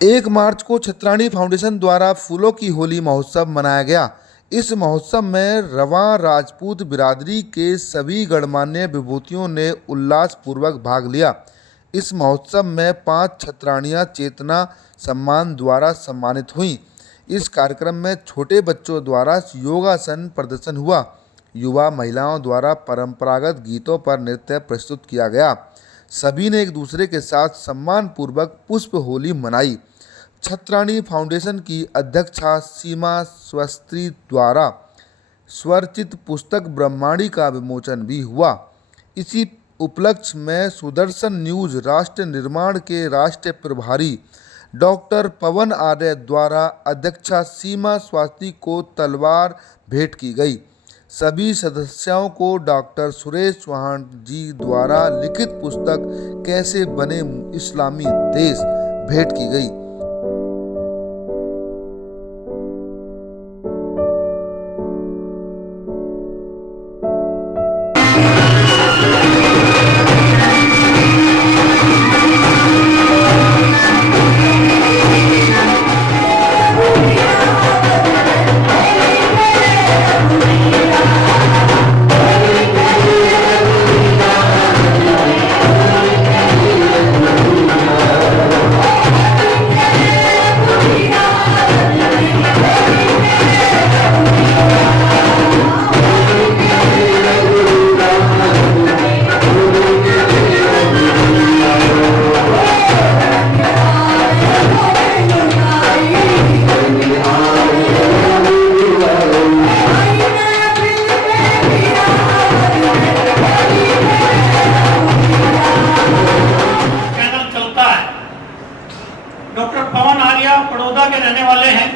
1 मार्च को छत्राणी फाउंडेशन द्वारा फूलों की होली महोत्सव मनाया गया। इस महोत्सव में रवां राजपूत बिरादरी के सभी गणमान्य विभूतियों ने उल्लासपूर्वक भाग लिया। इस महोत्सव में 5 छत्राणियां चेतना सम्मान द्वारा सम्मानित हुईं। इस कार्यक्रम में छोटे बच्चों द्वारा योगासन प्रदर्शन हुआ। युवा महिलाओं द्वारा परंपरागत गीतों पर नृत्य प्रस्तुत किया गया। सभी ने एक दूसरे के साथ सम्मानपूर्वक पुष्प होली मनाई। छत्राणी फाउंडेशन की अध्यक्षा सीमा स्वस्त्री द्वारा स्वरचित पुस्तक ब्रह्मांडी का विमोचन भी हुआ। इसी उपलक्ष्य में सुदर्शन न्यूज राष्ट्र निर्माण के राष्ट्रीय प्रभारी डॉक्टर पवन आर्य द्वारा अध्यक्षा सीमा स्वाति को तलवार भेंट की गई। सभी सदस्यों को डॉक्टर सुरेश चौहान जी द्वारा लिखित पुस्तक कैसे बने इस्लामी देश भेंट की गई। डॉक्टर पवन आर्या बड़ौदा के रहने वाले हैं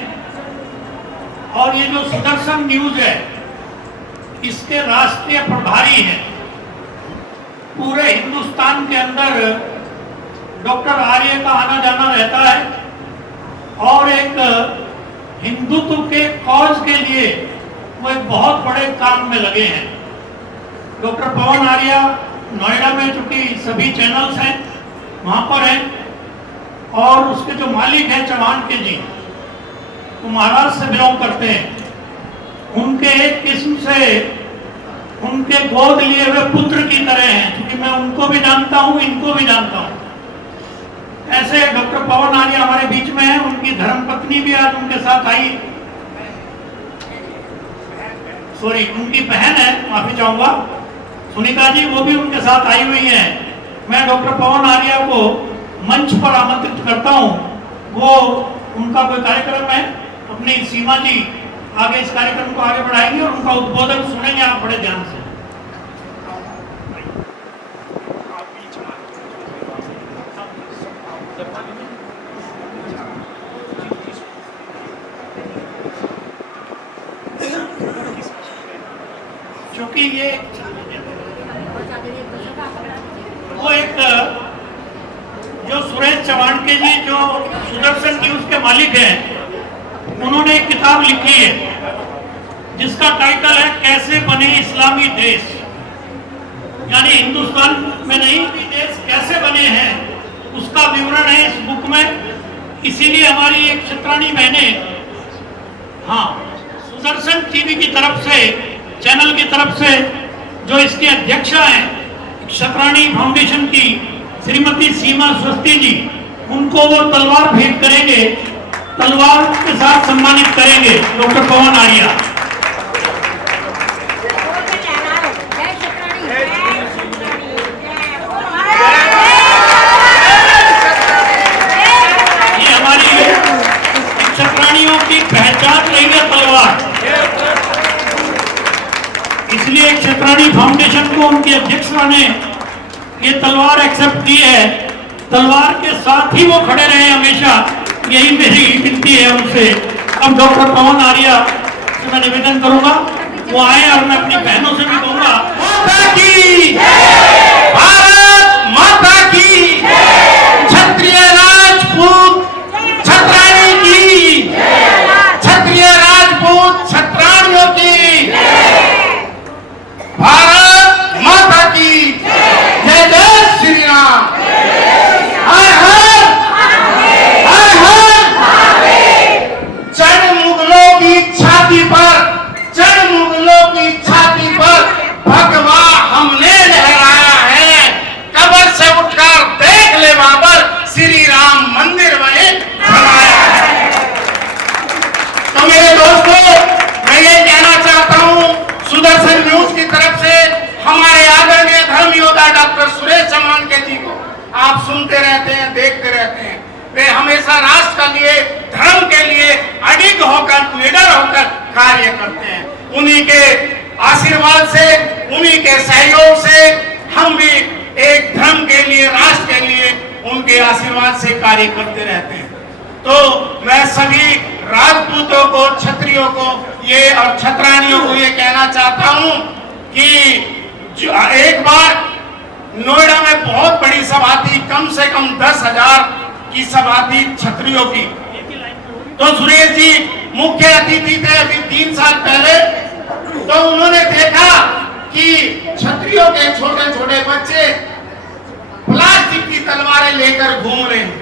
और ये जो सुदर्शन न्यूज है इसके राष्ट्रीय प्रभारी हैं। पूरे हिंदुस्तान के अंदर डॉक्टर आर्य का आना जाना रहता है और एक हिंदुत्व के कॉज के लिए वो एक बहुत बड़े काम में लगे हैं। डॉक्टर पवन आर्या नोएडा में चूंकि सभी चैनल्स हैं वहां पर हैं और उसके जो मालिक हैं चौहान के जी वो महाराष्ट्र से बिलोंग करते हैं। उनके एक किस्म से उनके गोद लिए हुए पुत्र की तरह हैं, क्योंकि मैं उनको भी जानता हूं इनको भी जानता हूं। ऐसे डॉक्टर पवन आर्य हमारे बीच में है। उनकी धर्मपत्नी भी आज उनके साथ आई, उनकी बहन है, माफी चाहूंगा, सुनीता जी, वो भी उनके साथ आई हुई है। मैं डॉक्टर पवन आर्य को मंच पर आमंत्रित करता हूं। वो उनका कोई कार्यक्रम है, अपनी सीमा जी आगे इस कार्यक्रम को आगे बढ़ाएंगे और उनका उद्बोधन सुनेंगे आप बड़े ध्यान से। क्योंकि ये वो एक जो सुरेश चौहान के जी जो सुदर्शन न्यूज के मालिक हैं, उन्होंने एक किताब लिखी है जिसका टाइटल है कैसे बने इस्लामी देश। यानी हिंदुस्तान में नहीं भी देश कैसे बने हैं उसका विवरण है इस बुक में। इसीलिए हमारी एक छत्राणी बहनें सुदर्शन टीवी की तरफ से, चैनल की तरफ से, जो इसकी अध्यक्षा हैं छत्राणी फाउंडेशन की श्रीमती सीमा स्वस्ती जी, उनको वो तलवार भेंट करेंगे, तलवार के साथ सम्मानित करेंगे डॉक्टर पवन आर्या। ये हमारी छत्राणियों की पहचान रही है तलवार, इसलिए छत्राणी फाउंडेशन को उनकी अध्यक्षा ने ये तलवार एक्सेप्ट की है। तलवार के साथ ही वो खड़े रहे हमेशा, यही मेरी विनती है उनसे। अब डॉक्टर पवन आर्य से मैं निवेदन करूंगा वो आए और मैं अपनी बहनों से भी कहूंगा माता की भारत माता की, क्षत्रिय राजपूत छत्राणी की, क्षत्रिय राजपूत छत्राणियों की, भारत माता की जय जय श्री राम। हर हर हर हर देखते रहते हैं। वे हमेशा राष्ट्र के लिए, धर्म के लिए अडिग होकर, निडर होकर कार्य करते हैं। उन्हीं के आशीर्वाद से, उन्हीं के सहयोग से हम भी एक धर्म के लिए, राष्ट्र के लिए उनके आशीर्वाद से कार्य करते रहते हैं। तो मैं सभी राजपूतों को, क्षत्रियों को ये और छत्रानियों को ये कहना चाहता हूं कि एक बार नोएडा में बहुत बड़ी सभा थी, कम से कम 10,000 की सभा थी क्षत्रियों की। तो सुरेश जी मुख्य अतिथि थे अभी 3 साल पहले। तो उन्होंने देखा कि क्षत्रियों के छोटे छोटे बच्चे प्लास्टिक की तलवारें लेकर घूम रहे हैं।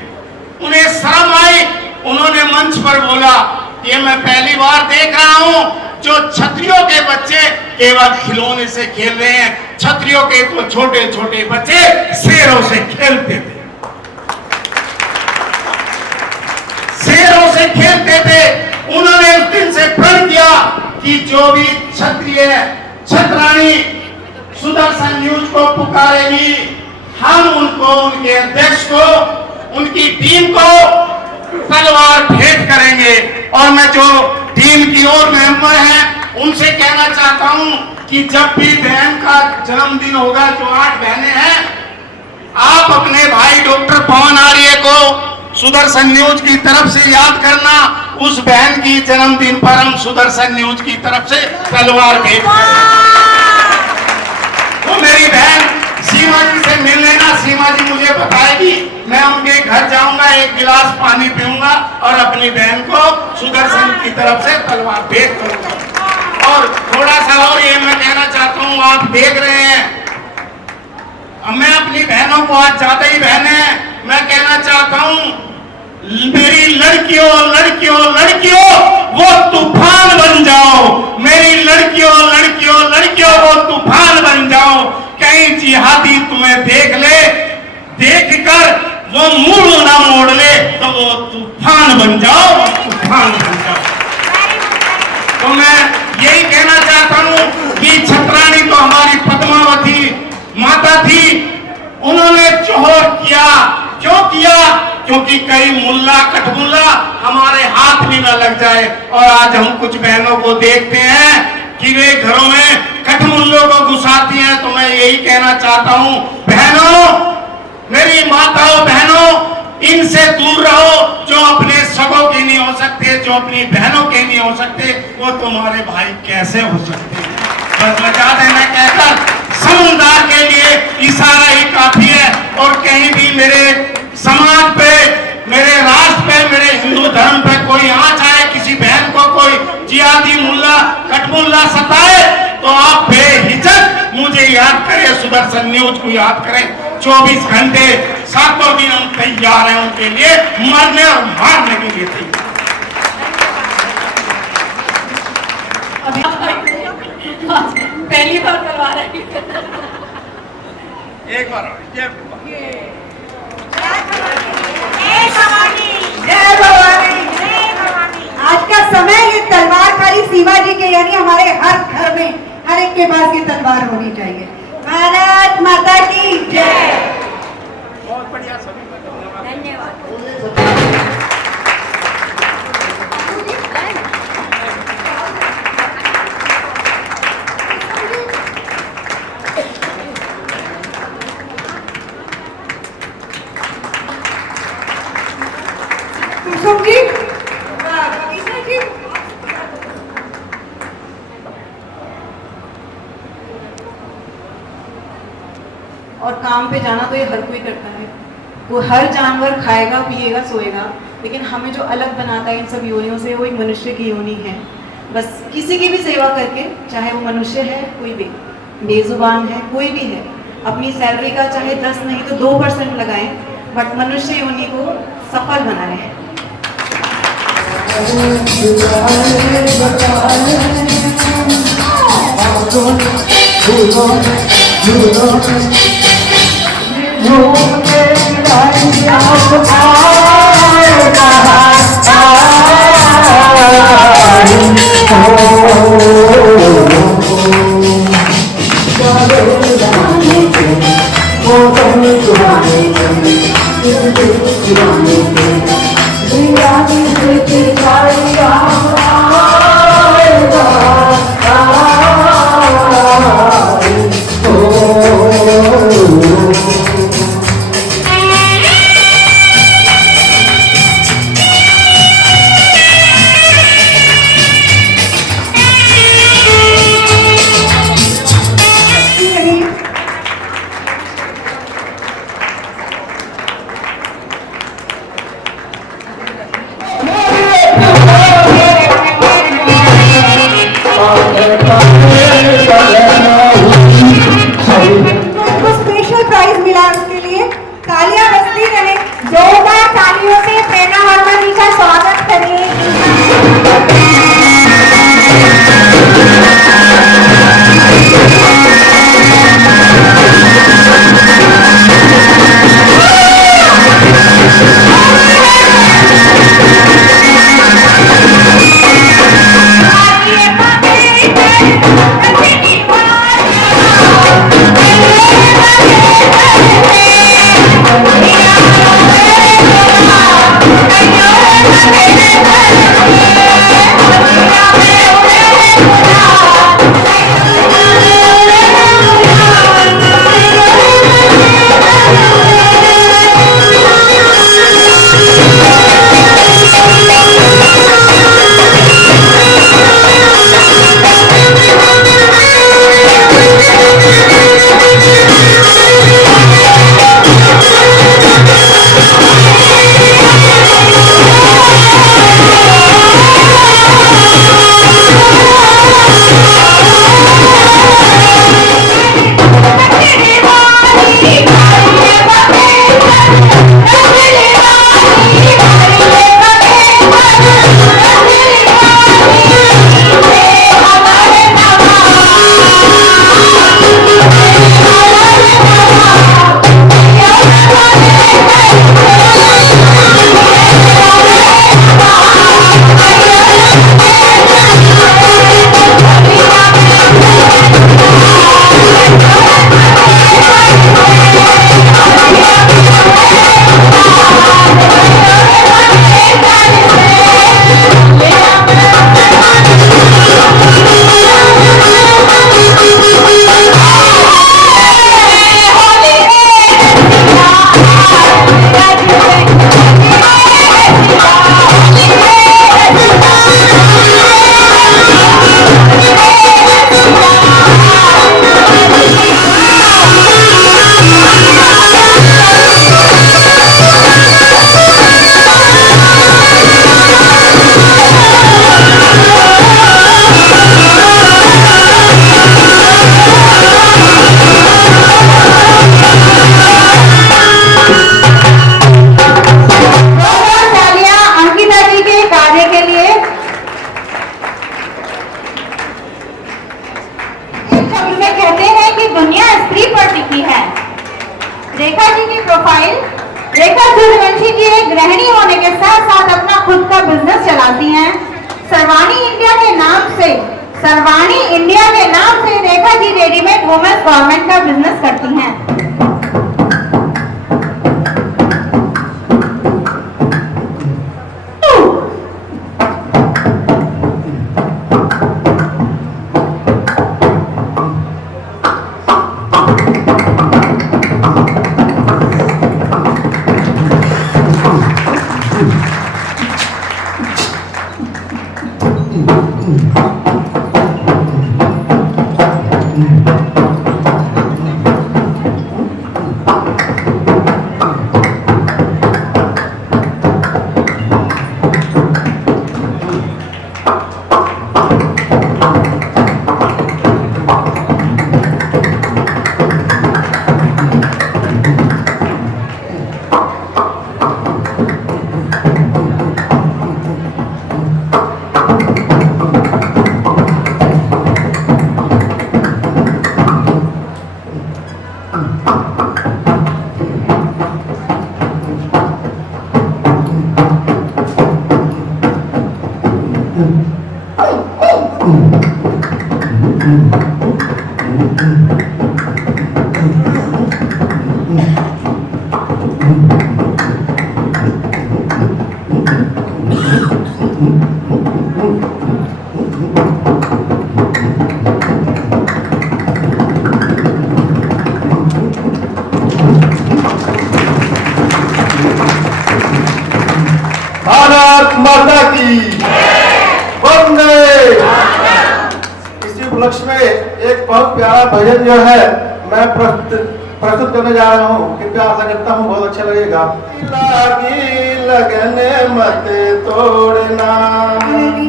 उन्हें शर्म आई। उन्होंने मंच पर बोला, ये मैं पहली बार देख रहा हूं जो क्षत्रियों के बच्चे केवल खिलौने से खेल रहे हैं। क्षत्रियों के तो छोटे छोटे बच्चे शेरों से खेलते थे, शेरों से खेलते थे। उन्होंने उस दिन से प्रण किया कि जो भी क्षत्रिय छत्राणी सुदर्शन न्यूज को पुकारेगी, हम उनको, उनके अध्यक्ष को, उनकी टीम को तलवार भेंट करेंगे। और मैं जो टीम की ओर मेंबर हैं उनसे कहना चाहता हूं कि जब भी बहन का जन्मदिन होगा, जो 8 बहनें हैं, आप अपने भाई डॉक्टर पवन आर्य को सुदर्शन न्यूज की तरफ से याद करना। उस बहन की जन्मदिन पर हम सुदर्शन न्यूज की तरफ से तलवार भेंट तो मेरी बहन सीमा जी से मिल लेना। सीमा जी मुझे बताएगी, मैं उनके घर जाऊंगा, 1 गिलास पानी पीऊंगा और अपनी बहन को सुदर्शन की तरफ से तलवार भेंट करूंगा। और थोड़ा सा और ये मैं कहना चाहता हूँ, आप देख रहे हैं, मैं अपनी बहनों को, आज ज्यादा ही बहनें हैं, मैं कहना चाहता हूँ, मेरी लड़कियों लड़कियों लड़कियों वो तूफान बन जाओ। मेरी लड़कियों लड़कियों लड़कियों वो तूफान बन जाओ। कहीं जिहादी तुम्हें देख ले, देखकर वो मुंह ना मोड़ ले, तो वो तूफान बन जाओ, तूफान बन जाओ। तो मैं यही कहना चाहता हूँ कि छत्राणी तो हमारी पद्मावती माता थी, उन्होंने जोहर किया। क्यों किया? क्योंकि कई मुल्ला कठमुल्ला हमारे हाथ भी न लग जाए। और आज हम कुछ बहनों को देखते हैं कि वे घरों में कठमुल्लों को घुसाती हैं। तो मैं यही कहना चाहता हूं, बहनों, मेरी माताओं बहनों, इनसे दूर रहो। जो अपने सगों के नहीं हो सकते, जो अपनी बहनों के नहीं हो सकते, वो तुम्हारे भाई कैसे हो सकते हैं? बस बता देना कहकर समुदाय के लिए इशारा ही काफी है। और कहीं भी मेरे समाज पे, मेरे राष्ट्र पे, मेरे हिंदू धर्म पे कोई आंच आए, किसी बहन को कोई जिहादी मुल्ला कठमुल्ला सताए, तो आप बेहिचक मुझे याद करें, सुदर्शन न्यूज को याद करें। 24 घंटे 7 दिन हम तैयार हैं उनके लिए, मरने और मारने के लिए तैयार। पहली बार करवा रहे हैं। एक बार जय भवानी। आज का समय ये तलवार खाली शिवाजी के, यानी हमारे हर घर में हर एक के पास ये तलवार होनी चाहिए। भारत माता की जय। बहुत बढ़िया, सभी धन्यवाद। कुसुम जी, कविता जी, और काम पे जाना तो ये हर कोई करता है। वो हर जानवर खाएगा, पिएगा, सोएगा, लेकिन हमें जो अलग बनाता है इन सब योनियों से, वो एक मनुष्य की योनि है। बस किसी की भी सेवा करके, चाहे वो मनुष्य है, कोई भी बेजुबान है, कोई भी है, अपनी सैलरी का चाहे 10 नहीं तो 2% लगाएं, बट मनुष्य योनि को सफल बनाएं। को स्पेशल प्राइज मिला उसके लिए। तालियां बजती रहे, जोरदार तालियों से प्रेरणा वर्मा जी का स्वागत करिए। रेखा जी की प्रोफाइल, रेखा सूर्यवंशी जी एक गृहिणी होने के साथ साथ अपना खुद का बिजनेस चलाती हैं। सर्वाणी इंडिया के नाम से Rekha ji readymade women's garment का बिजनेस करती हैं। माता की वंदे। इसी उपलक्ष्य में एक बहुत प्यारा भजन जो है मैं प्रस्तुत करने जा रहा हूँ। कृपया आशा करता हूँ बहुत अच्छा लगेगा। लागी लगन मत तोड़ना, लागी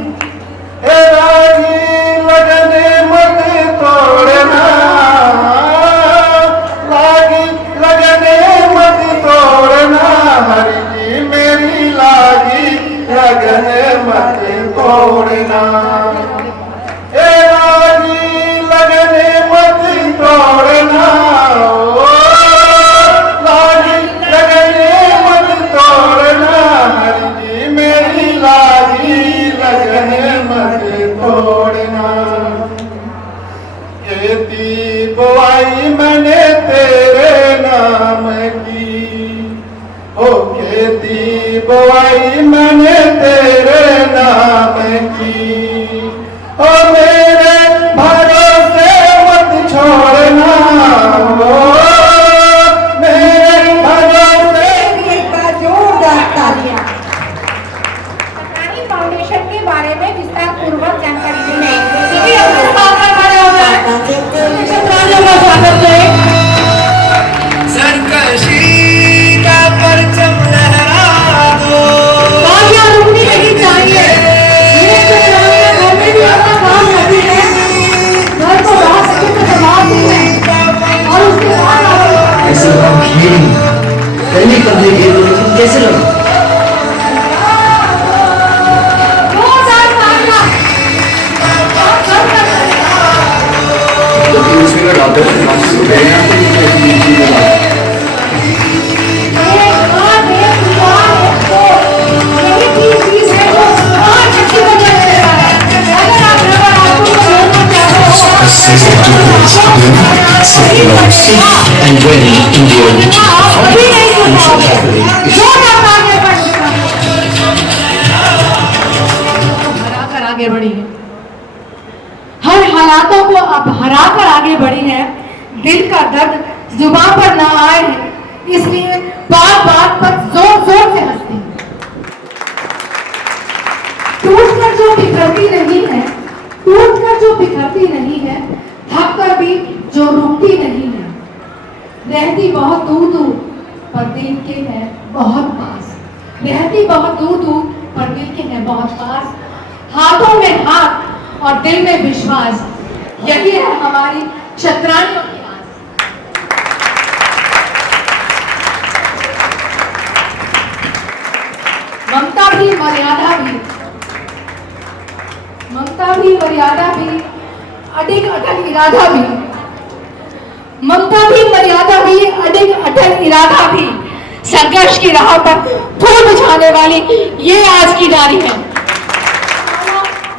लगन मत तोड़ना, लागी लगन मत तोड़ना, हरि जी मेरी लागी लगन मत तोड़ना, लागी लगन मत तोड़ना, लागी लगन मत तोड़ना, हरि जी मेरी लागी लगन मत तोड़ना। खेती बोआई मैंने तेरे नाम की, ओ खेती बोआई मैंने तेरे नाम की, ओ मेरे भरोसे मत छोड़ना, ओ मेरे भरोसे। जोरदार तालियां। सत्रानी फाउंडेशन के बारे में विस्तार पूर्वक जानकारी देंगे। सत्रानियों का स्वागत करें। सरकशी का परचम लहरा दो, तालियां रुकनी नहीं चाहिए। ये सत्रानियां घर में भी अपना काम करती है, घर को बहुत अच्छे से संभालती है और उसके बाद आप ऐसे हम खेल पहले करने के लिए तुम कैसे लगा? जोरदार तालियां। तो उसमें का डालते हैं हम सुबह हैं तो ये एक बात एक बात तो यही चीज है जो बहुत अच्छी वजह से है। अगर आप आपको बोलना चाहते हो and when Indian अभी नहीं सुनाओगे जोरदार तालियां बजाइए। हरा कर आगे बढ़ी है, हर हालातों को अब हरा कर आगे बढ़ी है। दिल का दर्द जुबान पर ना आए, इसलिए बात बात पर जोर जोर से हंसती है। टूटकर जो बिखरती नहीं है, टूटकर जो बिखरती नहीं है, थक कर भी जो रुकती नहीं है। रहती बहुत दूर दूर पर दिल के है बहुत पास, रहती बहुत दूर दूर पर दिल के है बहुत पास। हाथों में हाथ और दिल में विश्वास, यही है हमारी क्षत्रानियों की आस। ममता भी मर्यादा भी, ममता भी मर्यादा भी, अडिग अटल इरादा भी, ममता भी मर्यादा भी, अडिग अटल इरादा भी, संघर्ष की राह पर फूल बिछाने वाली ये आज की नारी है।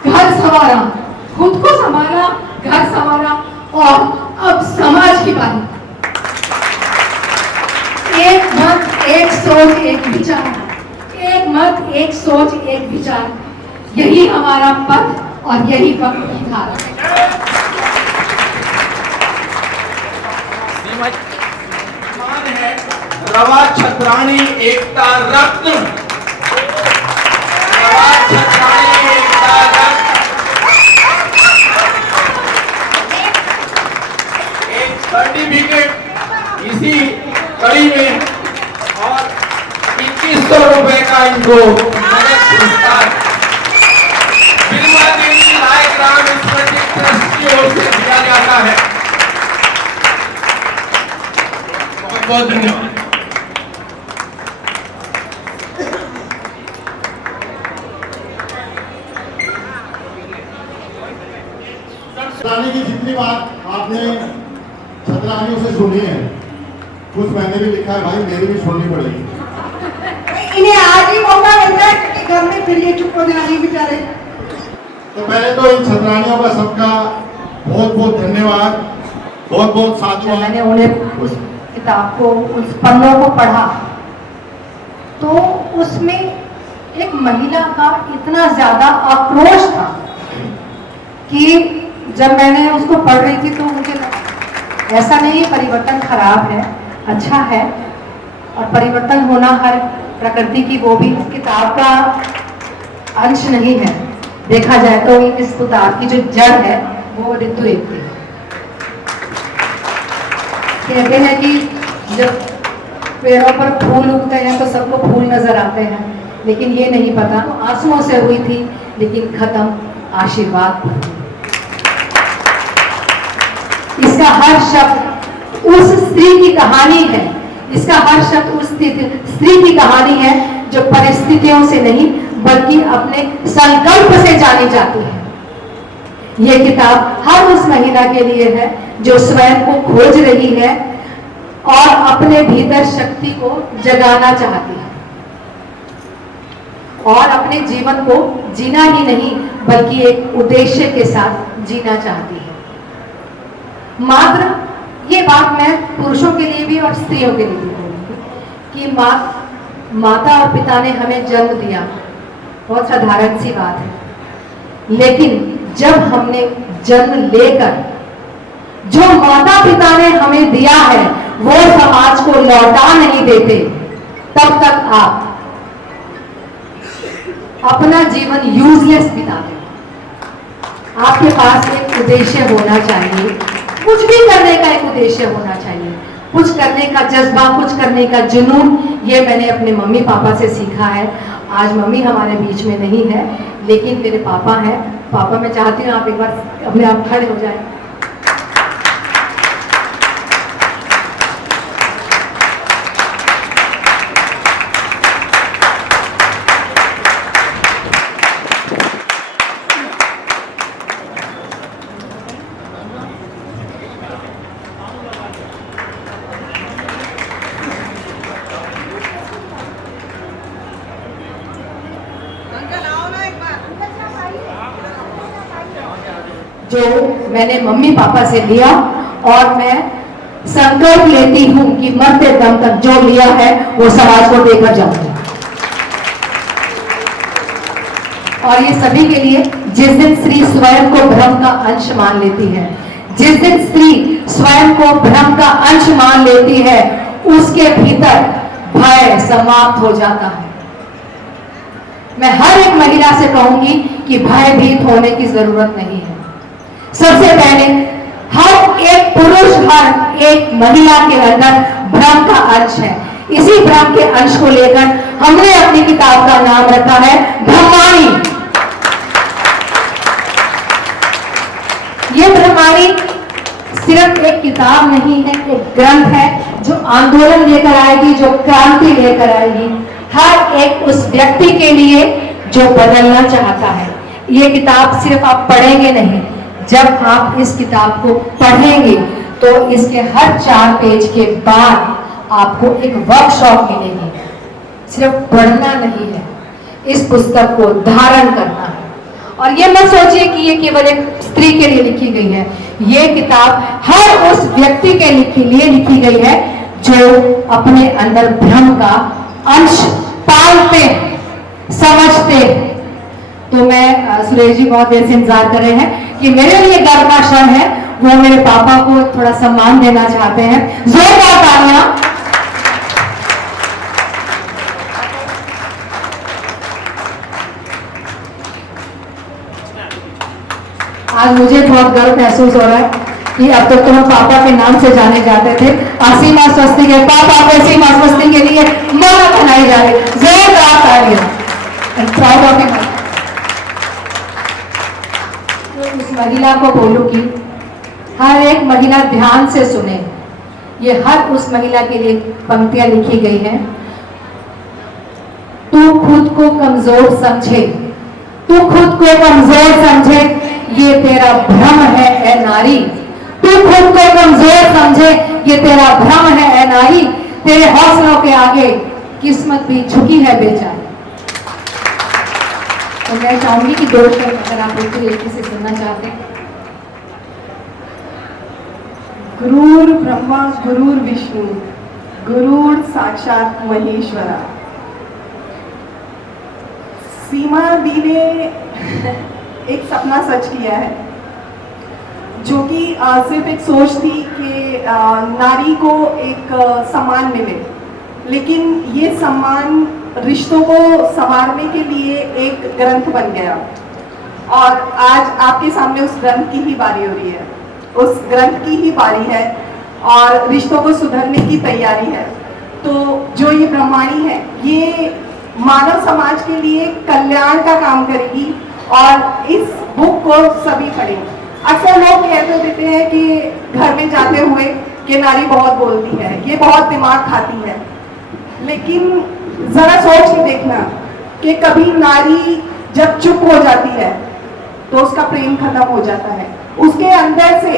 घर संवारा, खुद को संभाला, घर संवारा और अब समाज की बारी। एक मत एक सोच एक विचार, एक मत एक सोच एक विचार, यही हमारा पथ और यही वक्त की धारा। है रवा छत्राणी एकता रत्न, रवा छत्राणी एकता रत्न, एक सर्टिफिकेट इसी कड़ी में और 2100 रुपए का इनको नगद पुरस्कार बिरमा देवी राय ग्राम स्मृति ट्रस्ट की ओर से दिया जाता है। बहुत बहुत धन्यवाद। छत्रानी की जितनी बात आपने छत्रानियों से सुनी है, कुछ मैंने भी लिखा है भाई, मेरी भी सुननी पड़ेगी। इन्हें आज ही मौका मिलता है कि घर में फिर ये चुप हो जाएंगे बेचारे। तो पहले तो इन छत्रानियों का सबका बहुत बहुत धन्यवाद, बहुत बहुत साधुवाद। मैंने उन्हें उस किताब को, उस पन्नों को पढ़ा तो उसमें एक महिला का इतना ज्यादा आक्रोश था कि जब मैंने उसको पढ़ रही थी तो मुझे लगा ऐसा नहीं है परिवर्तन खराब है, अच्छा है और परिवर्तन होना हर प्रकृति की, वो भी इस किताब का अंश नहीं है। देखा जाए तो इस किताब की जो जड़ है वो ऋतु रेखती है। कहते हैं कि जब पेड़ों पर फूल उगते हैं तो सबको फूल नजर आते हैं, लेकिन ये नहीं पता तो आंसुओं से हुई थी, लेकिन खत्म आशीर्वाद पर। इसका हर शब्द उस स्त्री की कहानी है, इसका हर शब्द उस स्त्री की कहानी है जो परिस्थितियों से नहीं बल्कि अपने संकल्प से जानी जाती है। यह किताब हर उस महिला के लिए है जो स्वयं को खोज रही है और अपने भीतर शक्ति को जगाना चाहती है और अपने जीवन को जीना ही नहीं बल्कि एक उद्देश्य के साथ जीना चाहती है। मात्र ये बात मैं पुरुषों के लिए भी और स्त्रियों के लिए भी बोलूंगी कि माता और पिता ने हमें जन्म दिया, बहुत साधारण सी बात है, लेकिन जब हमने जन्म लेकर जो माता पिता ने हमें दिया है वो समाज को लौटा नहीं देते, तब तक आप अपना जीवन यूजलेस बिताते हो। आपके पास एक उद्देश्य होना चाहिए, कुछ भी करने का एक उद्देश्य होना चाहिए, कुछ करने का जज्बा, कुछ करने का जुनून। ये मैंने अपने मम्मी पापा से सीखा है। आज मम्मी हमारे बीच में नहीं है, लेकिन मेरे पापा हैं। पापा, मैं चाहती हूँ आप एक बार अपने आप खड़े हो जाए। जो मैंने मम्मी पापा से लिया और मैं संकल्प लेती हूं कि मरते दम तक जो लिया है वो समाज को देकर जाऊंगी। और ये सभी के लिए, जिस दिन स्त्री स्वयं को भ्रम का अंश मान लेती है, जिस दिन स्त्री स्वयं को भ्रम का अंश मान लेती है, उसके भीतर भय समाप्त हो जाता है। मैं हर एक महिला से कहूंगी कि भयभीत होने की जरूरत नहीं है। सबसे पहले हर एक पुरुष, हर एक महिला के अंदर भ्रम का अंश है। इसी भ्रम के अंश को लेकर हमने अपनी किताब का नाम रखा है ब्रह्माणी। ये ब्रह्माणी सिर्फ एक किताब नहीं है, एक ग्रंथ है जो आंदोलन लेकर आएगी, जो क्रांति लेकर आएगी हर एक उस व्यक्ति के लिए जो बदलना चाहता है। ये किताब सिर्फ आप पढ़ेंगे नहीं, जब आप इस किताब को पढ़ेंगे तो इसके हर 4 पेज के बाद आपको एक वर्कशॉप मिलेगी। सिर्फ पढ़ना नहीं है, इस पुस्तक को धारण करना है। और ये मत सोचिए कि ये केवल एक स्त्री के लिए लिखी गई है। ये किताब हर उस व्यक्ति के लिए लिखी गई है जो अपने अंदर भ्रम का अंश पालते, समझते। तो मैं सुरेश जी बहुत देर से इंतजार कर रहे हैं कि मेरे लिए गर्व का क्षण है, वो मेरे पापा को थोड़ा सम्मान देना चाहते हैं। जोरदार तालियां। आज मुझे बहुत गर्व महसूस हो रहा है कि अब तक तो हम पापा के नाम से जाने जाते थे। असीमा स्वस्ति के पापा को असीमा स्वस्ति के लिए माला बनाई जा रही। जोरदार तालियां। Proud of you. उस महिला को बोलूं कि हर एक महिला ध्यान से सुने। ये हर उस महिला के लिए पंक्तियां लिखी गई हैं। तू खुद को कमजोर समझे, तू खुद को कमजोर समझे, ये तेरा भ्रम है ए नारी। तू खुद को कमजोर समझे, ये तेरा भ्रम है ए नारी। तेरे हौसलों के आगे किस्मत भी झुकी है बेचारी। तो मैं चाहूंगी कि 2 शब्द अगर आप उनके लिए से सुनना चाहते हैं। गुरुर् ब्रह्मा गुरुर् विष्णु गुरुर् साक्षात महेश्वरा। सीमा दी ने एक सपना सच किया है, जो कि सिर्फ एक सोच थी कि नारी को एक सम्मान मिले, लेकिन ये सम्मान रिश्तों को संवारने के लिए एक ग्रंथ बन गया और आज आपके सामने उस ग्रंथ की ही बारी हो रही है, उस ग्रंथ की ही बारी है और रिश्तों को सुधरने की तैयारी है। तो जो ये ब्रह्माणी है ये मानव समाज के लिए कल्याण का काम करेगी और इस बुक को सभी पढ़ेंगे। अक्सर लोग कहते देते हैं कि घर में जाते हुए कि नारी बहुत बोलती है, ये बहुत दिमाग खाती है, लेकिन जरा सोच के देखना कि कभी नारी जब चुप हो जाती है तो उसका प्रेम खत्म हो जाता है। उसके अंदर से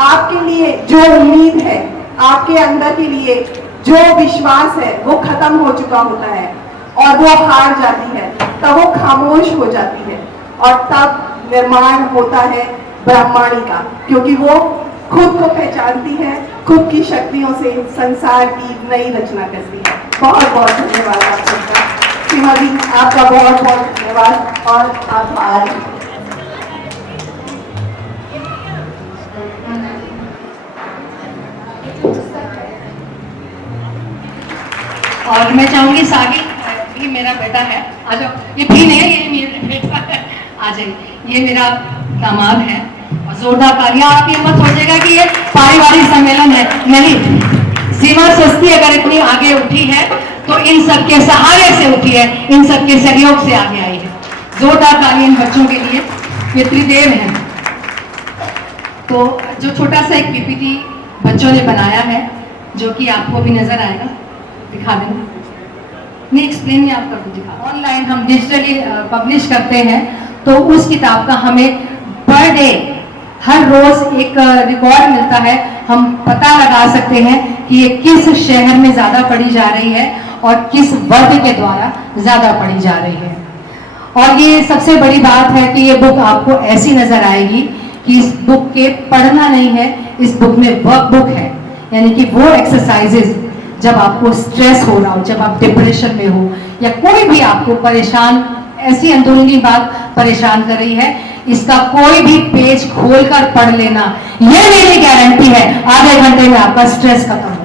आपके लिए जो उम्मीद है, आपके अंदर के लिए जो विश्वास है वो खत्म हो चुका होता है और वो हार जाती है, तब वो खामोश हो जाती है और तब निर्माण होता है ब्रह्माणी का, क्योंकि वो खुद को पहचानती है, खुद की शक्तियों से संसार की नई रचना करती है। बहुत बहुत धन्यवाद आप सबका। श्रीमती आपका बहुत बहुत धन्यवाद और आभार। और मैं चाहूंगी सागिर, ये मेरा बेटा है, आ जाओ, ये भी नहीं है, ये मेरा बेटा है, आ जाइए, ये मेरा दामाद है। और जोरदार तालियां। आप ये मत सोचिएगा कि ये पारिवारिक सम्मेलन है, नहीं। सीमा सस्ती अगर इतनी आगे उठी है तो इन सब के सहारे से उठी है, इन सब के सहयोग से आगे आई है। जोरदार तालियां इन बच्चों के लिए, ये त्रिदेव है। तो जो छोटा सा एक पीपीटी बच्चों ने बनाया है जो कि आपको भी नजर आएगा, दिखा देंगे, नहीं एक्सप्लेन नहीं आप कर दो, दिखा। ऑनलाइन हम डिजिटली पब्लिश करते हैं तो उस किताब का हमें पर डे हर रोज एक रिकॉर्ड मिलता है। हम पता लगा सकते हैं कि ये किस शहर में ज्यादा पढ़ी जा रही है और किस वर्ग के द्वारा ज्यादा पढ़ी जा रही है। और ये सबसे बड़ी बात है कि ये बुक आपको ऐसी नजर आएगी कि इस बुक के पढ़ना नहीं है, इस बुक में वर्क बुक है, यानी कि वो एक्सरसाइजेज जब आपको स्ट्रेस हो रहा हो, जब आप डिप्रेशन में हो या कोई भी आपको परेशान, ऐसी अंदरूनी बात परेशान कर रही है, इसका कोई भी पेज खोलकर पढ़ लेना, यह मेरी गारंटी है आधे घंटे में आपका स्ट्रेस खत्म होगा।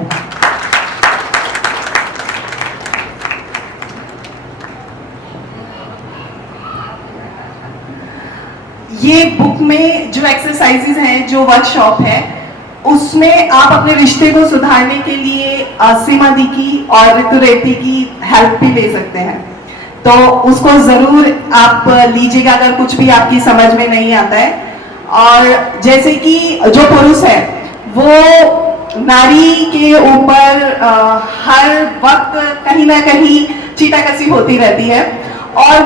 ये बुक में जो एक्सरसाइजेज हैं, जो वर्कशॉप है, उसमें आप अपने रिश्ते को सुधारने के लिए सीमा दी की और ऋतु रेती की हेल्प भी ले सकते हैं। तो उसको जरूर आप लीजिएगा अगर कुछ भी आपकी समझ में नहीं आता है। और जैसे कि जो पुरुष है वो नारी के ऊपर हर वक्त कहीं ना कहीं चीटाकसी होती रहती है और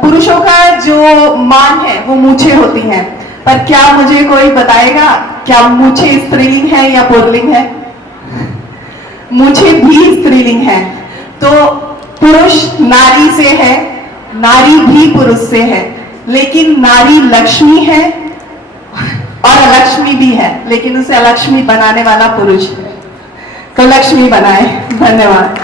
पुरुषों का जो मान है वो मूछें होती हैं। पर क्या मुझे कोई बताएगा क्या मूछें स्त्रीलिंग है या पुल्लिंग है? मूछें भी स्त्रीलिंग है। तो पुरुष नारी से है, नारी भी पुरुष से है, लेकिन नारी लक्ष्मी है और अलक्ष्मी भी है, लेकिन उसे अलक्ष्मी बनाने वाला पुरुष है। तो लक्ष्मी बनाए। धन्यवाद।